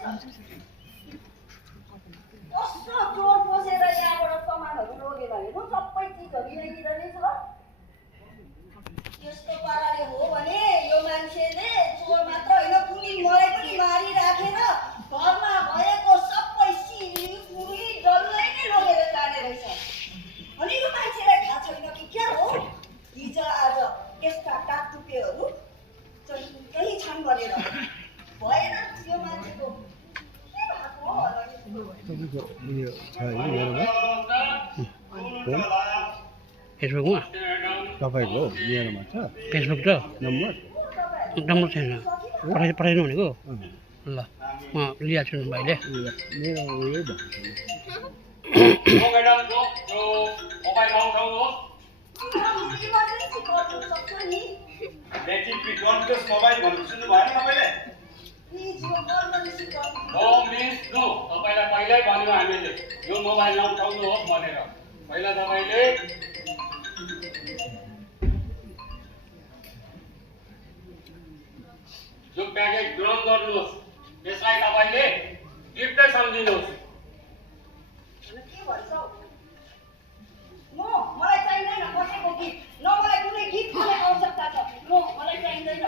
कस्तो चोर पसेर यहाँबाट सामानहरू लगेर हेर्नु सबै चिजहरू यहीँनिर नै छ। यस्तो पाराले हो भने यो मान्छेले चोर मात्र होइन कुनै मलाई पनि मारिराखेर घरमा भएको सबै सिली पुरी डल्लै नै लगेर जाने रहेछ। अनि यो मान्छेलाई थाहा छैन कि क्या हो हिजो आज यस्ता टाकटुकेहरू कहीँ छन् भनेर भएन यो मान्छेको के भएको होला फेसबुकमा तपाईँको मेरोमा छ फेसबुक त नम्बर नम्बर छैन पठाइदिनु भनेको ल म लिइहाल्छु नि भाइले मेरो उयो मोबाइल भन्नु सुन्नु भएन तपाईँले नो मिन्स नो तपाईँलाई पहिल्यै भन्यो हामीले यो मोबाइल नउठाउनुहोस् भनेर पहिला तपाईँले यो प्याकेज ग्रहण गर्नुहोस् त्यसलाई तपाईँले गिफ्टै सम्झिनुहोस् के भन्छ म मलाई चाहिँदैन कसैको गिफ्ट न मलाई कुनै गिफ्टको आवश्यकता छ म मलाई चाहिँदैन।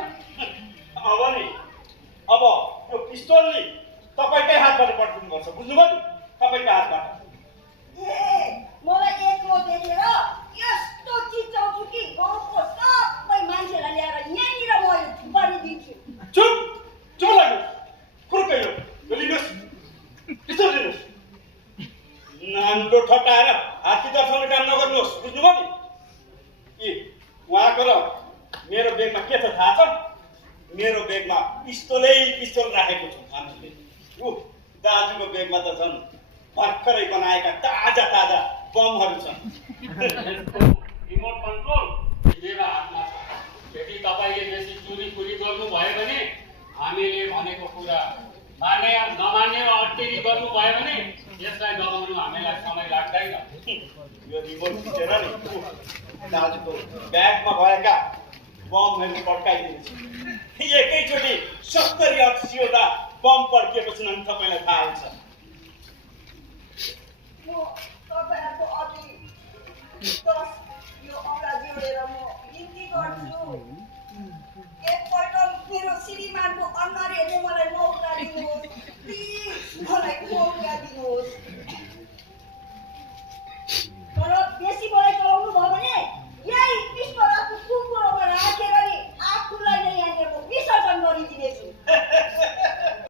अब नि अब यो पिस्तोल नि तपाईँकै हातबाट पठाउनुपर्छ बुझ्नुभयो नि तपाईँकै हातबाट। ए मलाई एक्लो देखेर यस्तो चिच्याउँछु कि गाउँको सबै मान्छेलाई ल्याएर यहीँनिर म यो थुपारिदिन्छु। चुप चुप लाग्नुहोस् खुर्कै यो लिनुहोस् पिस्तोल लिनुहोस् नाम्रो ठट्टाएर हात्ती दर्शाउने काम नगर्नुहोस् बुझ्नुभयो नि। कि उहाँको र मेरो बेगमा के छ थाहा छ? मेरो बेगमा पिस्तोल राखेको छु हामीले। ऊ दाजुको बेगमा त झन् भर्खरै बनाएका ताजा ताजा बमहरू छन्। रिमोट कन्ट्रोल मेरो हातमा छ। यदि तपाईँले बेसी चोरी गर्नुभयो भने हामीले भनेको कुरा माने नमान्ने वा अटेरी गर्नुभयो भने यसलाई दबाउनु हामीलाई समय लाग्दैन। यो रिमोट खिचेर नि दाजुको ब्यागमा भएका बमहरू पड्काइदिन्छु। एकैचोटि 70-80वटा बम पड्किएपछि अनि तपाईँलाई थाहा हुन्छ। म तपाईँहरूको अघि यो औँला जोडेर म बिन्ती गर्छु एकपल्ट मेरो श्रीमानको अनुहार हेर्ने मलाई